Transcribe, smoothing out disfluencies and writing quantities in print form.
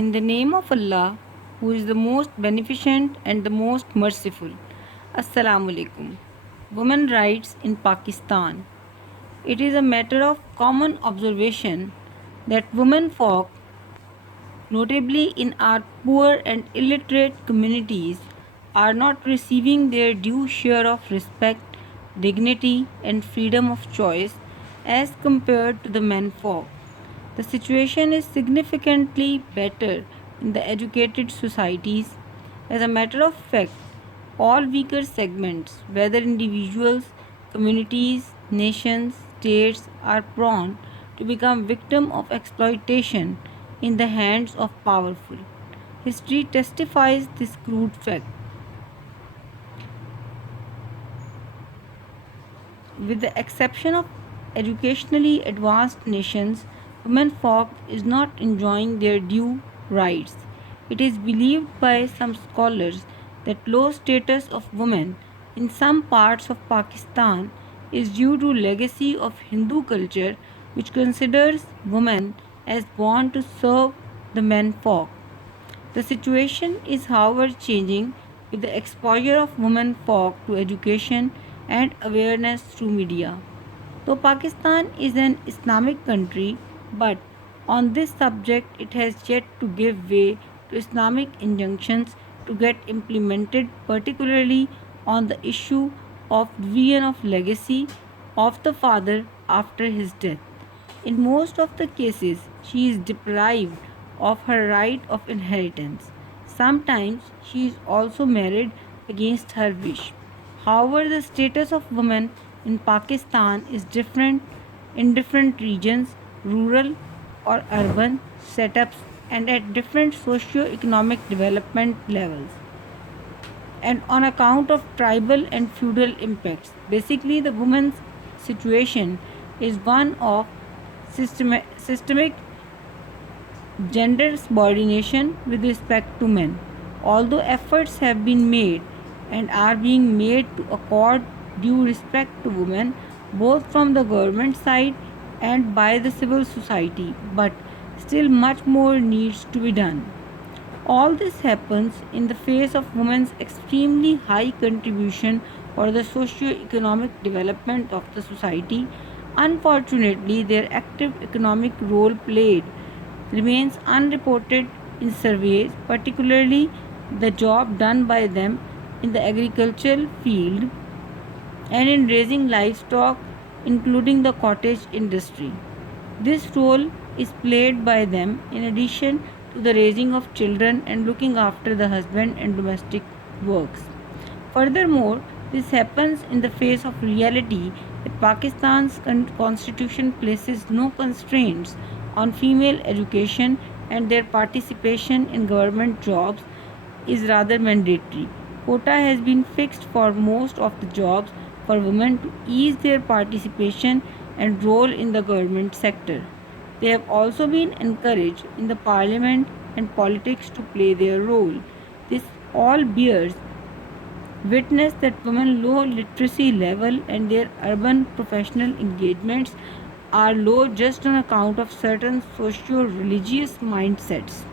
In the name of Allah, who is the most beneficent and the most merciful. Assalamu alaikum. Women rights in Pakistan. It is a matter of common observation that women folk, notably in our poor and illiterate communities, are not receiving their due share of respect, dignity, and freedom of choice as compared to the men folk. The situation is significantly better in the educated societies. As a matter of fact, all weaker segments, whether individuals, communities, nations, states, are prone to become victim of exploitation in the hands of powerful. History testifies this crude fact. With the exception of educationally advanced nations, women folk is not enjoying their due rights. It is believed by some scholars that low status of women in some parts of Pakistan is due to legacy of Hindu culture which considers women as born to serve the men folk. The situation is, however, changing with the exposure of women folk to education and awareness through media. Though Pakistan is an Islamic country, but on this subject it has yet to give way to Islamic injunctions to get implemented, particularly on the issue of division of legacy of the father after his death. In most of the cases, she is deprived of her right of inheritance. Sometimes she is also married against her wish. However, the status of women in Pakistan is different in different regions, rural or urban setups, and at different socio-economic development levels, and on account of tribal and feudal impacts. Basically, the woman's situation is one of systemic gender subordination with respect to men. Although efforts have been made and are being made to accord due respect to women, both from the government side and by the civil society, but still much more needs to be done. All this happens in the face of women's extremely high contribution for the socio-economic development of the society. Unfortunately, their active economic role played remains unreported in surveys, particularly the job done by them in the agricultural field and in raising livestock, including the cottage industry. This role is played by them in addition to the raising of children and looking after the husband and domestic works. Furthermore, this happens in the face of reality that Pakistan's constitution places no constraints on female education and their participation in government jobs is rather mandatory. Quota has been fixed for most of the jobs for women to ease their participation and role in the government sector. They have also been encouraged in the parliament and politics to play their role. This all bears witness that women low literacy level and their urban professional engagements are low just on account of certain socio-religious mindsets.